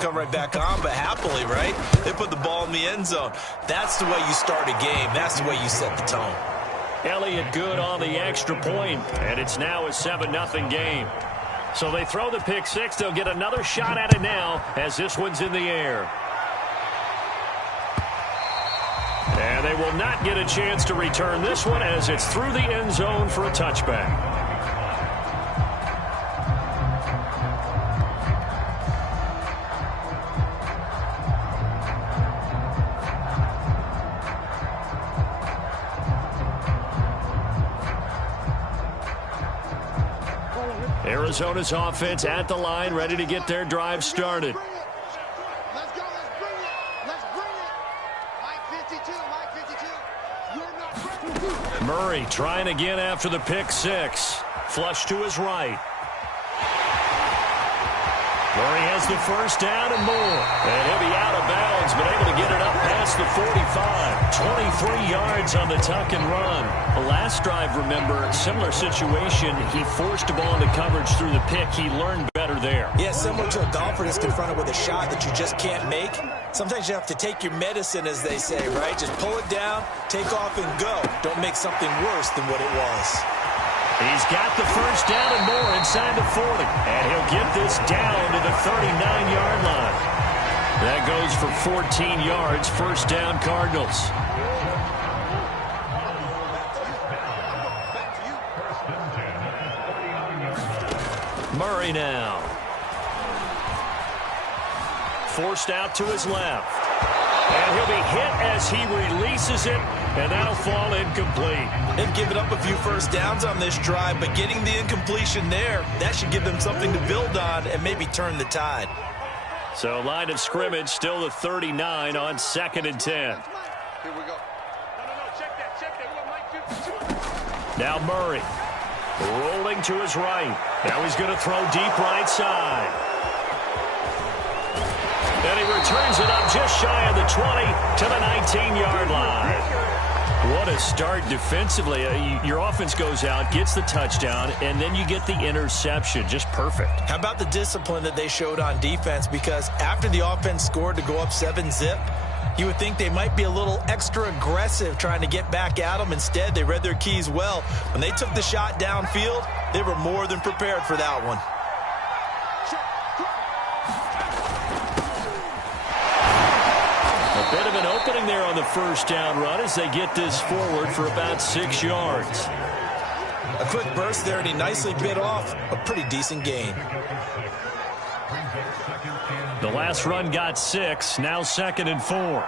Come right back on, but happily, right? They put the ball in the end zone. That's the way you start a game. That's the way you set the tone. Elliott good on the extra point, and it's now a 7-0 game. So they throw the pick six. They'll get another shot at it now as this one's in the air. And they will not get a chance to return this one as it's through the end zone for a touchback. Arizona's offense at the line, ready to get their drive started. Let's go. Let's bring it. Let's bring it. Mike 52. You're not ready. Murray trying again after the pick six. Flush to his right. Murray has the first down and more. And he'll be out of bounds, but able to get it up past the 45. 23 yards on the tuck and run. The last drive, remember, similar situation. He forced the ball into coverage through the pick. He learned better there. Yeah, similar to a golfer that's confronted with a shot that you just can't make. Sometimes you have to take your medicine, as they say, right? Just pull it down, take off, and go. Don't make something worse than what it was. He's got the first down and more inside the 40. And he'll get this down to the 39-yard line. That goes for 14 yards. First down, Cardinals. Murray now. Forced out to his left. And he'll be hit as he releases it, and that'll fall incomplete. They've given up a few first downs on this drive, but getting the incompletion there, that should give them something to build on and maybe turn the tide. So line of scrimmage, still the 39 on 2nd and 10. Here we go. No, check that. We want Mike 52. Now Murray rolling to his right. Now he's going to throw deep right side. And he returns it up just shy of the 20 to the 19-yard line. What a start defensively. Your offense goes out, gets the touchdown, and then you get the interception. Just perfect. How about the discipline that they showed on defense? Because after the offense scored to go up 7-zip, you would think they might be a little extra aggressive trying to get back at them. Instead, they read their keys well. When they took the shot downfield, they were more than prepared for that one. Bit of an opening there on the first down run as they get this forward for about 6 yards. A quick burst there, and he nicely bit off a pretty decent gain. The last run got 6, now 2nd and 4.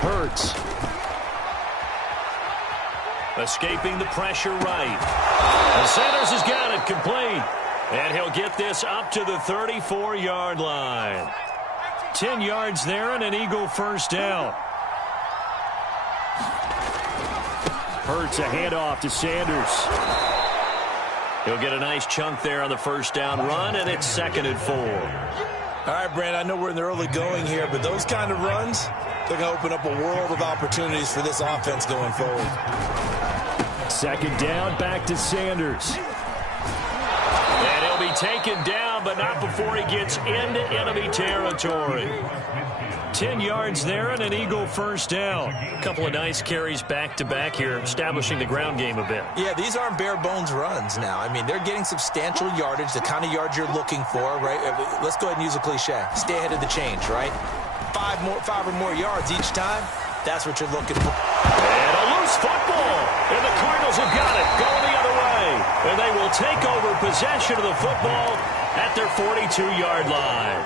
Hurts. Escaping the pressure right. And Sanders has got it complete. And he'll get this up to the 34-yard line. 10 yards there and an Eagle first down. Hurts a handoff to Sanders. He'll get a nice chunk there on the first down run, and it's 2nd and 4. All right, Brand, I know we're in the early going here, but those kind of runs, they're going to open up a world of opportunities for this offense going forward. 2nd down, back to Sanders. And he'll be taken down, but not before he gets into enemy territory. 10 yards there and an Eagle first down. A couple of nice carries back-to-back here, establishing the ground game a bit. Yeah, these aren't bare-bones runs now. I mean, they're getting substantial yardage, the kind of yards you're looking for, right? Let's go ahead and use a cliche. Stay ahead of the change, right? 5 or more yards each time. That's what you're looking for. And a loose football. And the Cardinals have got it going the other way. And they will take over possession of the football at their 42-yard line.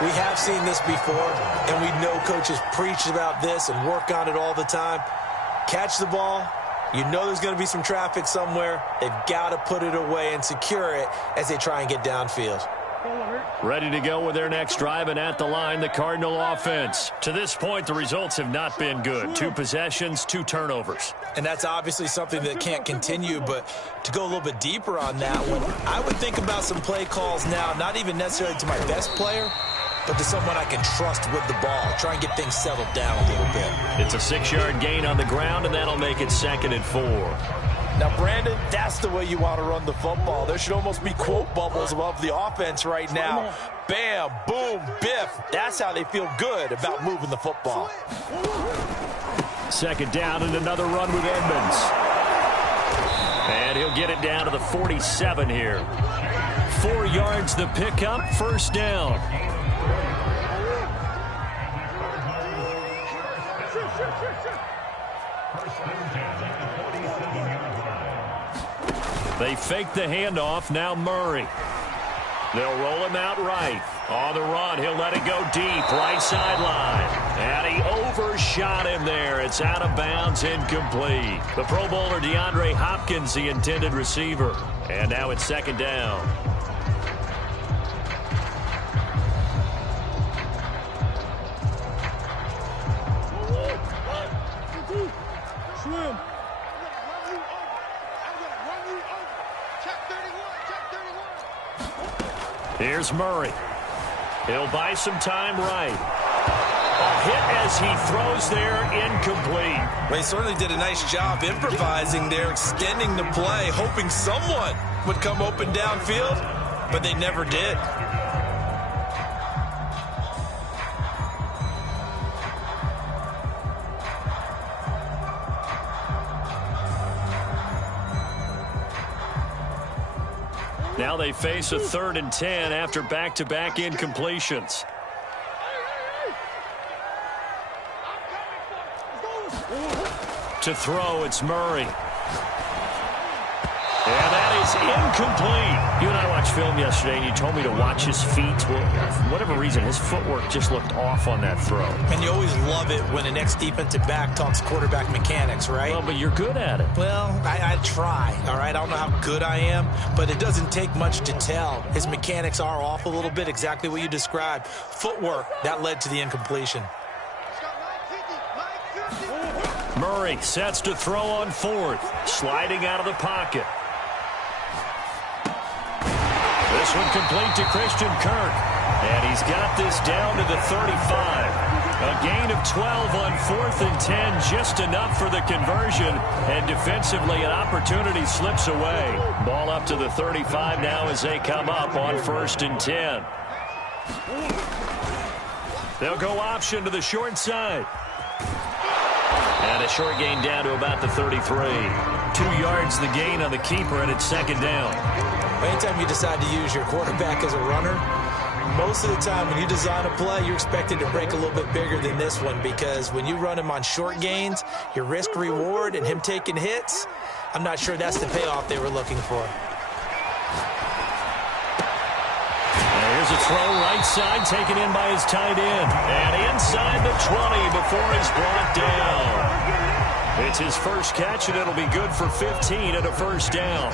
We have seen this before, and we know coaches preach about this and work on it all the time. Catch the ball. You know there's going to be some traffic somewhere. They've got to put it away and secure it as they try and get downfield. Ready to go with their next drive, and at the line, the Cardinal offense. To this point, the results have not been good. 2 possessions, 2 turnovers. And that's obviously something that can't continue, but to go a little bit deeper on that one, I would think about some play calls now, not even necessarily to my best player, but to someone I can trust with the ball. Try and get things settled down a little bit. It's a 6-yard gain on the ground, and that'll make it 2nd and 4. Now, Brandon, that's the way you want to run the football. There should almost be quote bubbles above the offense right now. Bam, boom, biff. That's how they feel good about moving the football. 2nd down and another run with Edmonds. And he'll get it down to the 47 here. 4 yards the pickup, 1st down. They fake the handoff. Now Murray. They'll roll him out right. On the run, he'll let it go deep. Right sideline. And he overshot him there. It's out of bounds, incomplete. The Pro Bowler DeAndre Hopkins, the intended receiver. And now it's 2nd down. Here's Murray. He'll buy some time right. A hit as he throws there, incomplete. Well, he certainly did a nice job improvising there, extending the play, hoping someone would come open downfield, but they never did. Now they face a 3rd and 10 after back-to-back incompletions. To throw, it's Murray. And that is incomplete. You and I watched film yesterday, and you told me to watch his feet. Well, for whatever reason, his footwork just looked off on that throw. And you always love it when an ex-defensive back talks quarterback mechanics, right? Well, but you're good at it. Well, I try, all right? I don't know how good I am, but it doesn't take much to tell. His mechanics are off a little bit, exactly what you described. Footwork, that led to the incompletion. Murray sets to throw on 4th. Sliding out of the pocket. This one complete to Christian Kirk. And he's got this down to the 35. A gain of 12 on 4th and 10. Just enough for the conversion. And defensively, an opportunity slips away. Ball up to the 35 now as they come up on 1st and 10. They'll go option to the short side. And a short gain down to about the 33. 2 yards the gain on the keeper, and it's 2nd down. Anytime you decide to use your quarterback as a runner, most of the time when you design a play, you're expected to break a little bit bigger than this one, because when you run him on short gains, your risk-reward and him taking hits, I'm not sure that's the payoff they were looking for. Here's a throw right side, taken in by his tight end. And inside the 20 before he's brought down. It's his first catch, and it'll be good for 15 and a 1st down.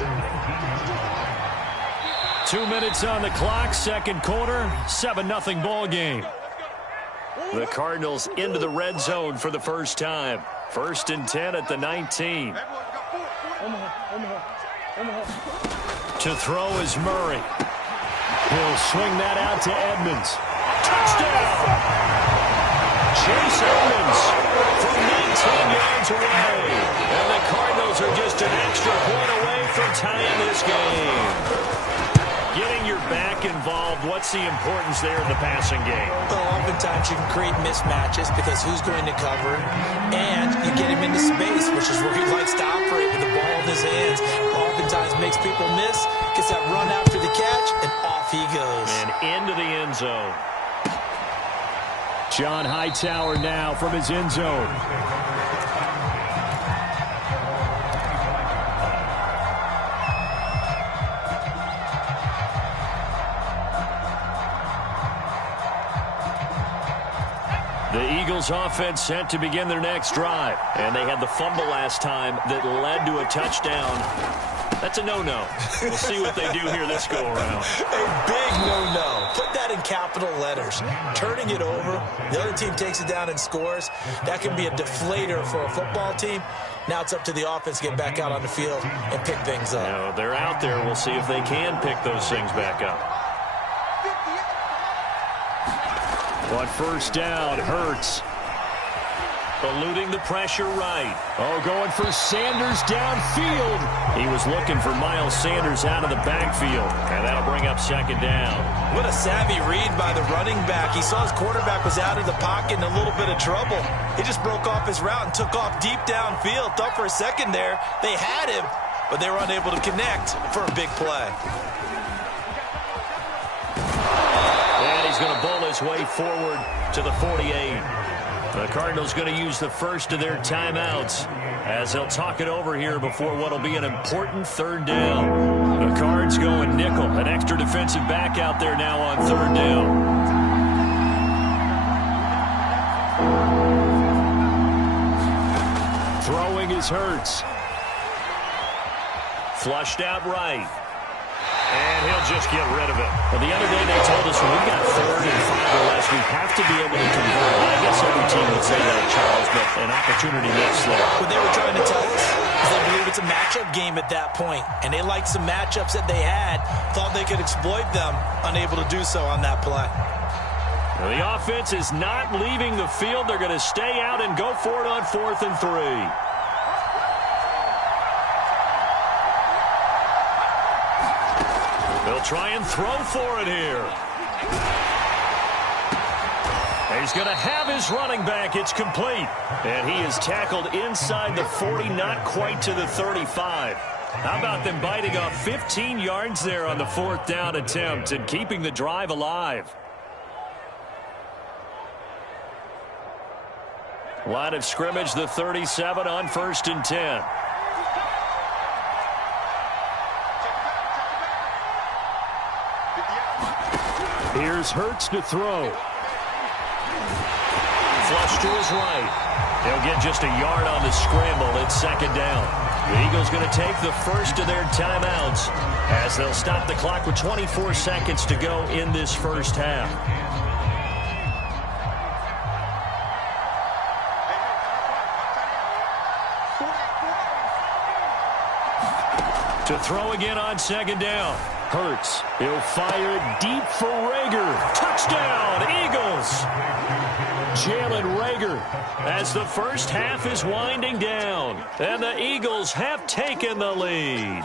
2 minutes on the clock, 2nd quarter, 7-0 ball game. The Cardinals into the red zone for the first time. 1st and 10 at the 19. To throw is Murray. He'll swing that out to Edmonds. Touchdown! Chase Edmonds from 19 yards away. And the Cardinals are just an extra point away from tying this game. Getting your back involved, what's the importance there in the passing game? Well, oftentimes you can create mismatches because who's going to cover him, and you get him into space, which is where he likes to operate with the ball in his hands. Oftentimes makes people miss, gets that run after the catch, and off he goes. And into the end zone. John Hightower now from his end zone. The Eagles offense set to begin their next drive. And they had the fumble last time that led to a touchdown. That's a no-no. We'll see what they do here this go-around. A big no-no. Put that in capital letters. Turning it over, the other team takes it down and scores. That can be a deflator for a football team. Now it's up to the offense to get back out on the field and pick things up. Now, they're out there. We'll see if they can pick those things back up. On first down, Hurts. Eluding the pressure right. Oh, going for Sanders downfield. He was looking for Miles Sanders out of the backfield, and that'll bring up second down. What a savvy read by the running back. He saw his quarterback was out of the pocket in a little bit of trouble. He just broke off his route and took off deep downfield. Thought for a second there they had him, but they were unable to connect for a big play. And he's going to bull his way forward to the 48. The Cardinals going to use the first of their timeouts as they'll talk it over here before what will be an important third down. The Cards going nickel, an extra defensive back out there now on third down. Throwing is Hurts. Flushed out right. And he'll just get rid of it. Well, the other day they told us when we got 3rd and 5 or less, we have to be able to convert. I guess every team would say that, Charles, but an opportunity missed there. What they were trying to tell us is they believe it's a matchup game at that point, and they liked some matchups that they had, thought they could exploit them, unable to do so on that play. Well, the offense is not leaving the field. They're going to stay out and go for it on 4th and 3. They'll try and throw for it here. He's going to have his running back. It's complete. And he is tackled inside the 40, not quite to the 35. How about them biting off 15 yards there on the 4th down attempt and keeping the drive alive? Line of scrimmage, the 37 on 1st and 10. Here's Hurts to throw. Flush to his right. They'll get just a yard on the scramble. It's second down. The Eagles going to take the first of their timeouts as they'll stop the clock with 24 seconds to go in this first half. To throw again on second down. Hurts. He'll fire it deep for Rager. Touchdown, Eagles. Jalen Rager as the first half is winding down. And the Eagles have taken the lead.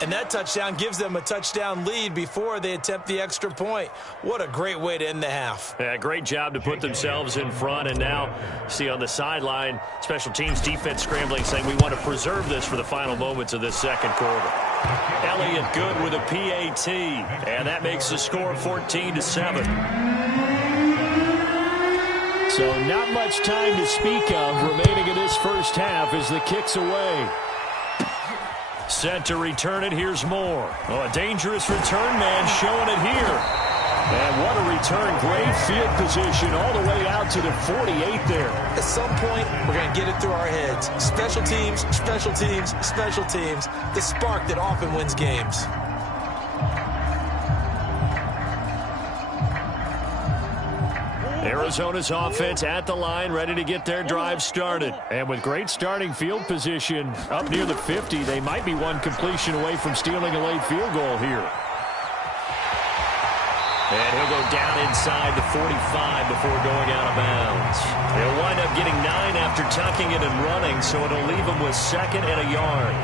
And that touchdown gives them a touchdown lead before they attempt the extra point. What a great way to end the half. Yeah, great job to put themselves in front. And now, see on the sideline, special teams defense scrambling, saying we want to preserve this for the final moments of this second quarter. Elliott good with a PAT. And that makes the score 14-7. So not much time to speak of remaining in this first half as the kick's away. Set to return it. Here's Moore. Oh, a dangerous return man showing it here. And what a return. Great field position all the way out to the 48 there. At some point, we're going to get it through our heads. Special teams, special teams, special teams. The spark that often wins games. Arizona's offense at the line, ready to get their drive started. And with great starting field position up near the 50, they might be one completion away from stealing a late field goal here. And he'll go down inside the 45 before going out of bounds. He'll wind up getting 9 after tucking it and running, so it'll leave him with 2nd and a yard.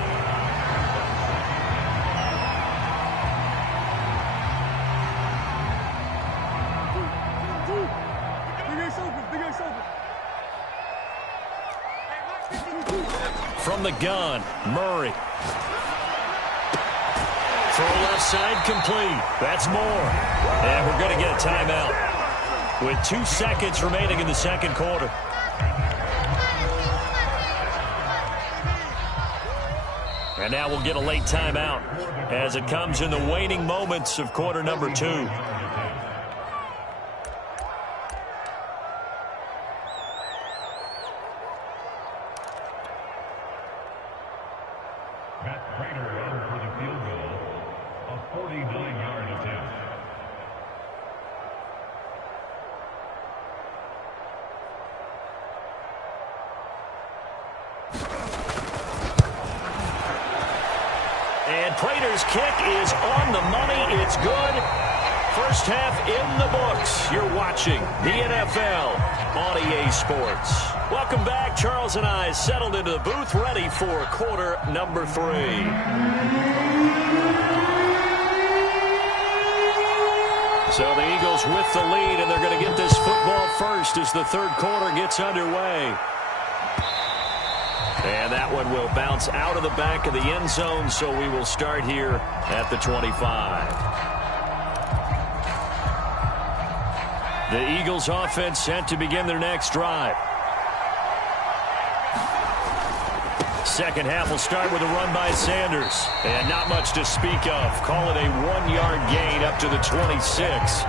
From the gun, Murray. Throw left side complete. That's more. And we're going to get a timeout with 2 seconds remaining in the second quarter. And now we'll get a late timeout as it comes in the waning moments of quarter number 2. And Prater's kick is on the money. It's good. First half in the books. You're watching the NFL on EA Sports. Welcome back. Charles and I settled into the booth, ready for quarter number 3. So the Eagles with the lead, and they're going to get this football first as the third quarter gets underway. And that one will bounce out of the back of the end zone, so we will start here at the 25. The Eagles offense set to begin their next drive. Second half will start with a run by Sanders. And not much to speak of. Call it a 1-yard gain up to the 26.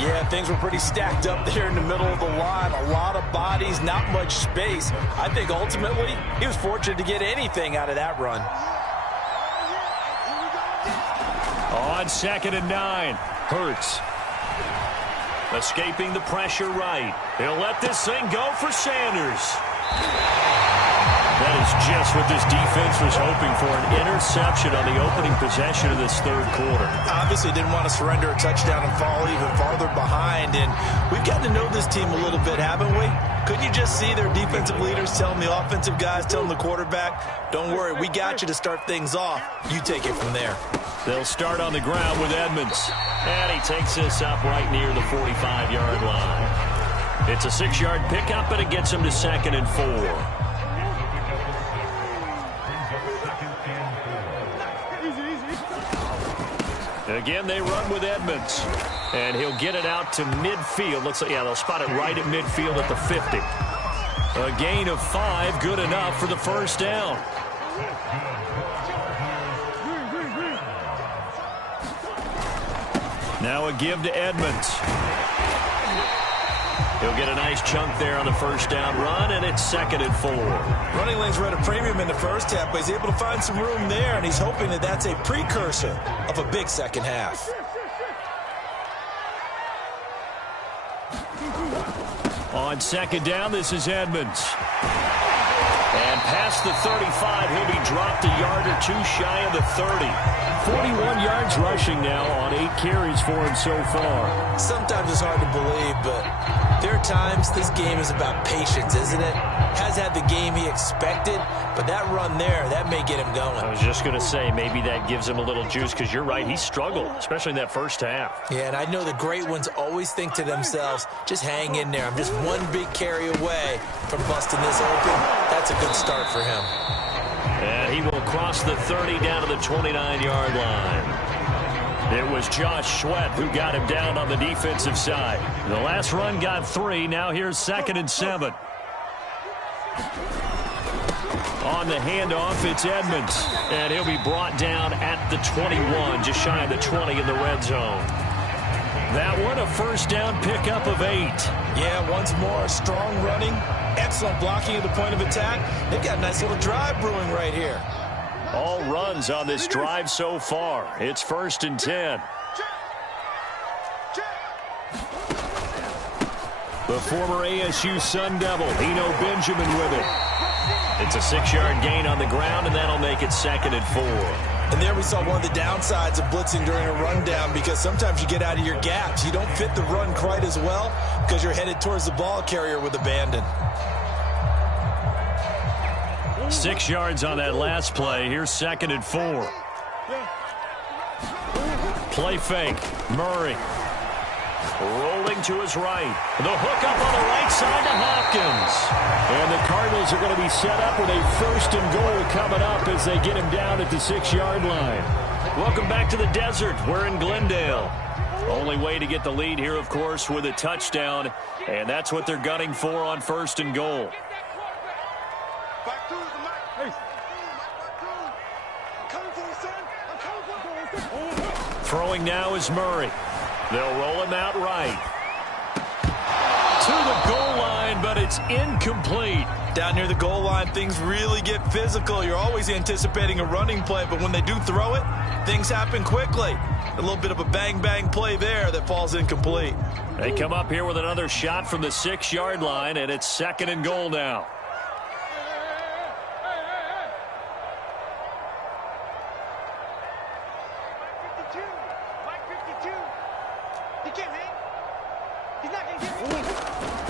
Yeah, things were pretty stacked up there in the middle of the line. A lot of bodies, not much space. I think ultimately he was fortunate to get anything out of that run. On 2nd and 9, Hurts. Escaping the pressure right. He'll let this thing go for Sanders. That is just what this defense was hoping for, an interception on the opening possession of this third quarter. Obviously didn't want to surrender a touchdown and fall even farther behind, and we've gotten to know this team a little bit, haven't we? Couldn't you just see their defensive leaders telling the offensive guys, telling the quarterback, don't worry, we got you to start things off. You take it from there. They'll start on the ground with Edmonds. And he takes this up right near the 45-yard line. It's a 6-yard pickup, and it gets him to 2nd and 4. Again, they run with Edmonds. And he'll get it out to midfield. Looks like, yeah, they'll spot it right at midfield at the 50. A gain of 5, good enough for the first down. Now a give to Edmonds. He'll get a nice chunk there on the first down run, and it's 2nd and 4. Running lanes were at a premium in the first half, but he's able to find some room there, and he's hoping that that's a precursor of a big second half. On 2nd down, this is Edmonds. And past the 35, he'll be dropped a yard or 2 shy of the 30. 41 yards rushing now on 8 carries for him so far. Sometimes it's hard to believe, but there are times this game is about patience, isn't it? Has had the game he expected, but that run there, that may get him going. I was just going to say, maybe that gives him a little juice, because you're right, he struggled, especially in that first half. Yeah, and I know the great ones always think to themselves, just hang in there. I'm just one big carry away from busting this open. That's a good start for him. And he will cross the 30 down to the 29-yard line. It was Josh Sweat who got him down on the defensive side. The last run got 3. Now here's 2nd and 7. On the handoff, it's Edmonds. And he'll be brought down at the 21, just shy of the 20 in the red zone. That one, a first down pickup of 8. Yeah, once more, strong running, excellent blocking at the point of attack. They've got a nice little drive brewing right here. All runs on this drive so far. It's 1st and 10. The former ASU Sun Devil, Eno Benjamin with it. It's a 6-yard gain on the ground, and that'll make it 2nd and 4. And there we saw one of the downsides of blitzing during a rundown, because sometimes you get out of your gaps. You don't fit the run quite as well because you're headed towards the ball carrier with abandon. 6 yards on that last play. Here's 2nd and 4. Play fake. Murray. Rolling to his right. The hook up on the right side to Hopkins. And the Cardinals are going to be set up with a 1st and goal coming up as they get him down at the 6-yard line. Welcome back to the desert. We're in Glendale. Only way to get the lead here, of course, with a touchdown. And that's what they're gunning for on 1st and goal. Throwing now is Murray. They'll roll him out right. To the goal line, but it's incomplete. Down near the goal line, things really get physical. You're always anticipating a running play, but when they do throw it, things happen quickly. A little bit of a bang-bang play there that falls incomplete. They come up here with another shot from the 6-yard line, and it's 2nd and goal now.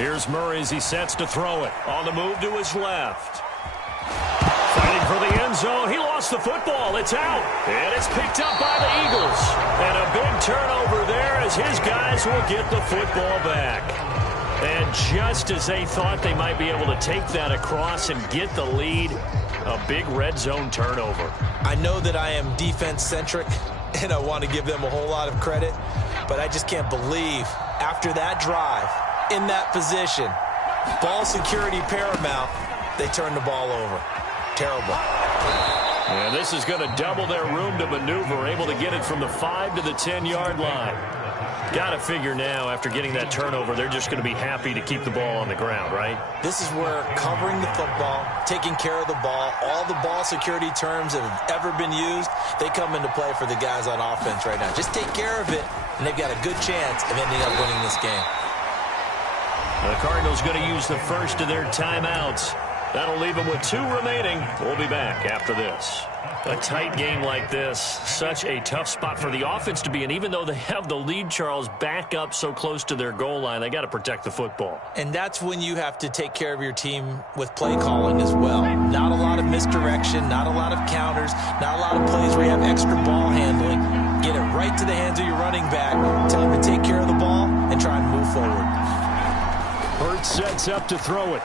Here's Murray as he sets to throw it. On the move to his left. Fighting for the end zone. He lost the football. It's out. And it's picked up by the Eagles. And a big turnover there as his guys will get the football back. And just as they thought they might be able to take that across and get the lead, a big red zone turnover. I know that I am defense-centric, and I want to give them a whole lot of credit, but I just can't believe after that drive, in that position, ball security paramount, they turned the ball over. Terrible. And this is going to double their room to maneuver, able to get it from the 5 to the 10-yard line. Got to figure now, after getting that turnover, they're just going to be happy to keep the ball on the ground, right? This is where covering the football, taking care of the ball, all the ball security terms that have ever been used, they come into play for the guys on offense right now. Just take care of it, and they've got a good chance of ending up winning this game. The Cardinals going to use the first of their timeouts. That'll leave them with 2 remaining. We'll be back after this. A tight game like this, such a tough spot for the offense to be in. Even though they have the lead, Charles, back up so close to their goal line, they got to protect the football. And that's when you have to take care of your team with play calling as well. Not a lot of misdirection, not a lot of counters, not a lot of plays where you have extra ball handling. Get it right to the hands of your running back, tell him to take care of the ball, and try and move forward. Hurts sets up to throw it.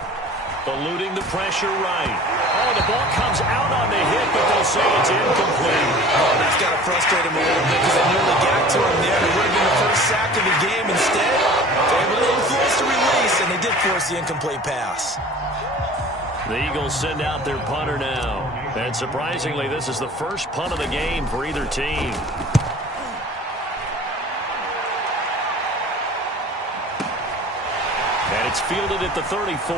Eluding the pressure right. Oh, the ball comes out on the hit, but they'll say it's incomplete. Oh, that's got to frustrate him a little bit because they nearly got to him there. It would have been the first sack of the game. Instead, they were able to influence the release, and they did force the incomplete pass. The Eagles send out their punter now. And surprisingly, this is the first punt of the game for either team. And it's fielded at the 34.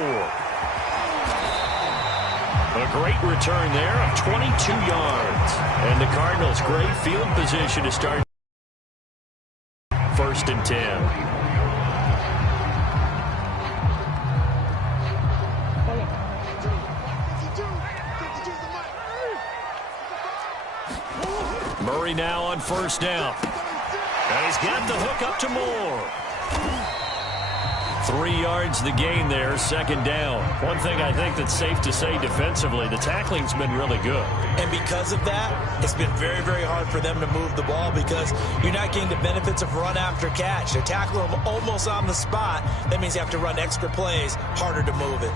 A great return there of 22 yards. And the Cardinals, great field position to start 1st and 10. Murray now on 1st down. And he's got the hook up to Moore. 3 yards the gain there, 2nd down. One thing I think that's safe to say defensively, the tackling's been really good. And because of that, it's been very, very hard for them to move the ball because you're not getting the benefits of run after catch. They're tackling them almost on the spot. That means you have to run extra plays, harder to move it.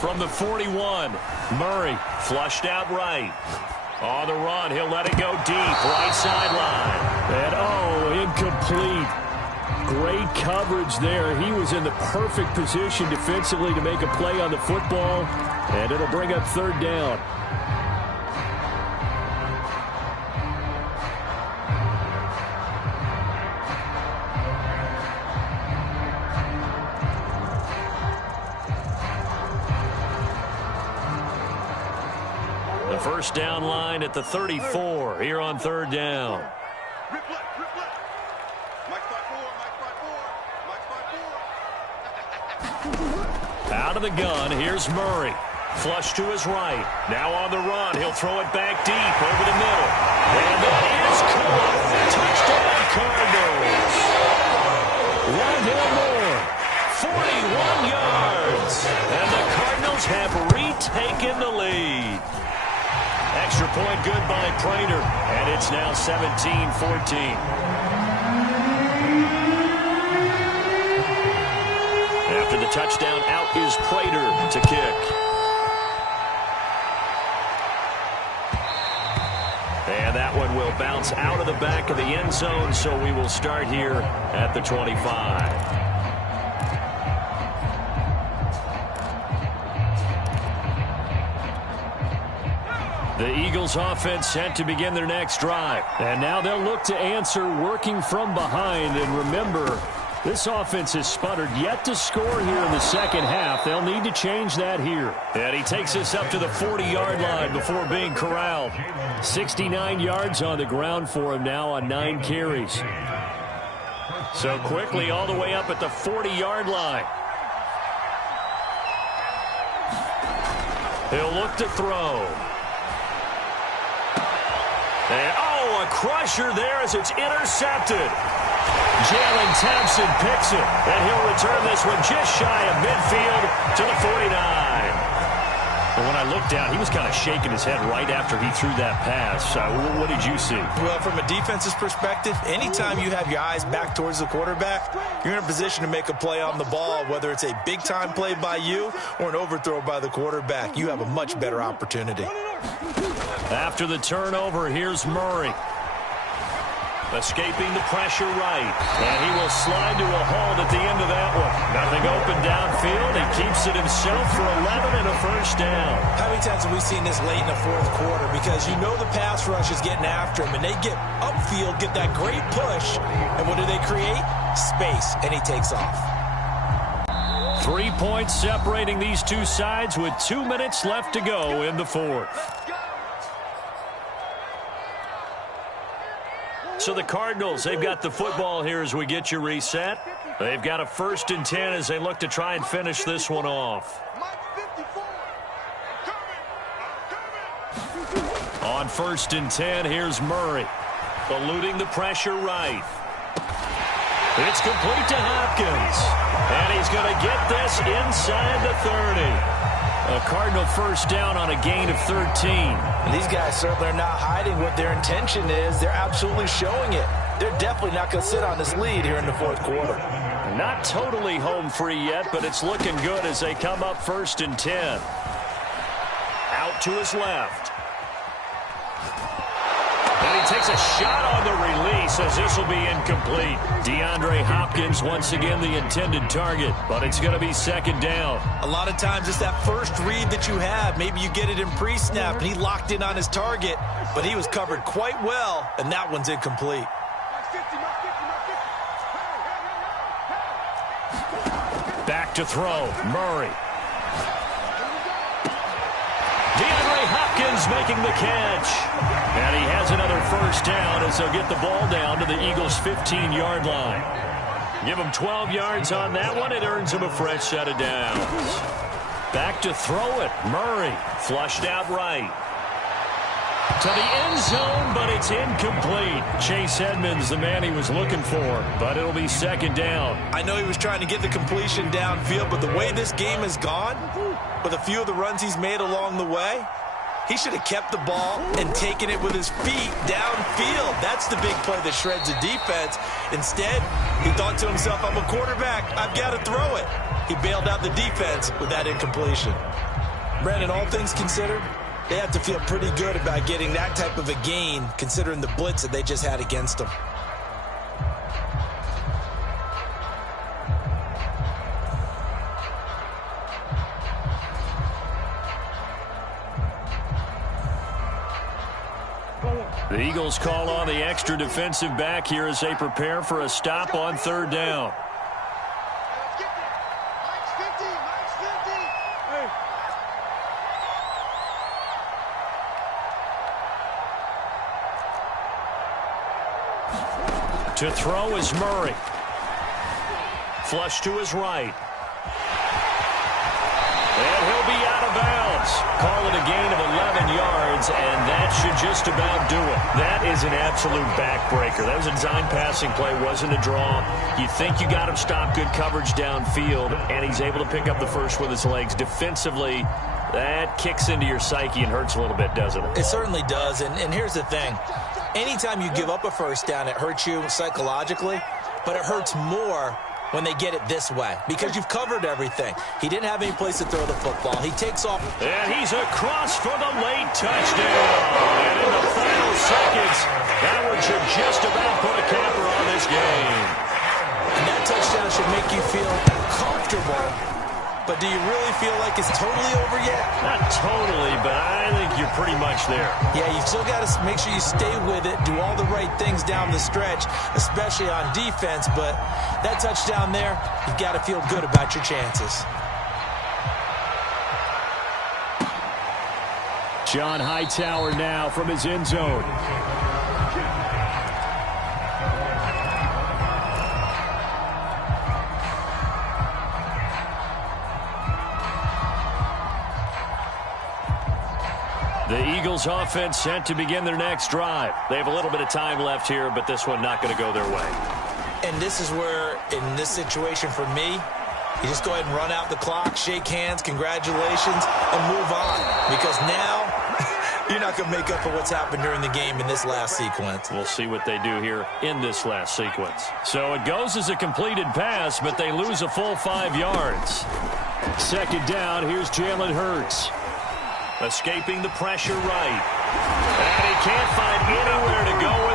From the 41, Murray flushed out right. On the run, he'll let it go deep, right sideline. And incomplete. Great coverage there. He was in the perfect position defensively to make a play on the football, and it'll bring up 3rd down. First down line at the 34 here on 3rd down. Out of the gun, here's Murray. Flush to his right. Now on the run, he'll throw it back deep over the middle. And that is caught. Touchdown Cardinals. Rondell Moore, 41 yards. And the Cardinals have retaken the lead. Extra point good by Prater, and it's now 17-14. After the touchdown, out is Prater to kick. And that one will bounce out of the back of the end zone, so we will start here at the 25. The Eagles offense set to begin their next drive. And now they'll look to answer working from behind. And remember, this offense has sputtered yet to score here in the 2nd half. They'll need to change that here. And he takes us up to the 40-yard line before being corralled. 69 yards on the ground for him now on 9 carries. So quickly all the way up at the 40-yard line. He'll look to throw. And, a crusher there as it's intercepted. Jalen Thompson picks it, and he'll return this one just shy of midfield to the 49. But when I looked down, he was kind of shaking his head right after he threw that pass. What did you see? Well, from a defense's perspective, anytime you have your eyes back towards the quarterback, you're in a position to make a play on the ball, whether it's a big-time play by you or an overthrow by the quarterback. You have a much better opportunity. After the turnover, here's Murray. Escaping the pressure right. And he will slide to a halt at the end of that one. Nothing open downfield. He keeps it himself for 11 and a first down. How many times have we seen this late in the fourth quarter? Because you know the pass rush is getting after him, and they get upfield, get that great push, and what do they create? Space, and he takes off. 3 points separating these two sides with 2 minutes left to go in the fourth. So the Cardinals, they've got the football here as we get you reset. They've got a 1st and 10 as they look to try and finish this one off. On 1st and 10, here's Murray. Eluding the pressure right. It's complete to Hopkins. And he's going to get this inside the 30. A Cardinal first down on a gain of 13. And these guys certainly are not hiding what their intention is. They're absolutely showing it. They're definitely not going to sit on this lead here in the fourth quarter. Not totally home free yet, but it's looking good as they come up 1st and 10. Out to his left. And he takes a shot on the release as this will be incomplete. DeAndre Hopkins once again the intended target, but it's going to be 2nd down. A lot of times it's that first read that you have. Maybe you get it in pre-snap, and he locked in on his target, but he was covered quite well, and that one's incomplete. Back to throw, Murray. DeAndre Hopkins making the catch. And he has another first down as they'll get the ball down to the Eagles' 15-yard line. Give him 12 yards on that one. It earns him a fresh set of downs. Back to throw it. Murray flushed out right. To the end zone, but it's incomplete. Chase Edmonds, the man he was looking for, but it'll be 2nd down. I know he was trying to get the completion downfield, but the way this game has gone, with a few of the runs he's made along the way, he should have kept the ball and taken it with his feet downfield. That's the big play that shreds the defense. Instead, he thought to himself, I'm a quarterback. I've got to throw it. He bailed out the defense with that incompletion. Brandon, all things considered, they have to feel pretty good about getting that type of a gain, considering the blitz that they just had against them. The Eagles call on the extra defensive back here as they prepare for a stop on 3rd down. To throw is Murray. Flush to his right. And he'll be out of bounds. Call it a gain of 11 yards, and that should just about do it. That is an absolute backbreaker. That was a design passing play, wasn't a draw. You think you got him stopped, good coverage downfield, and he's able to pick up the first with his legs. Defensively, that kicks into your psyche and hurts a little bit, doesn't it? It certainly does, and here's the thing. Anytime you give up a first down, it hurts you psychologically, but it hurts more when they get it this way because you've covered everything. He didn't have any place to throw the football. He takes off. And he's across for the late touchdown. And in the final seconds, that one should just about put a capper on this game. And that touchdown should make you feel comfortable. But do you really feel like it's totally over yet? Not totally, but I think you're pretty much there. Yeah, you still got to make sure you stay with it, do all the right things down the stretch, especially on defense. But that touchdown there, you've got to feel good about your chances. John Hightower now from his end zone. The Eagles offense set to begin their next drive. They have a little bit of time left here, but this one not going to go their way. And this is where, in this situation for me, you just go ahead and run out the clock, shake hands, congratulations, and move on. Because now you're not going to make up for what's happened during the game in this last sequence. We'll see what they do here in this last sequence. So it goes as a completed pass, but they lose a full 5 yards. Second down, here's Jalen Hurts. Escaping the pressure right. And he can't find anywhere to go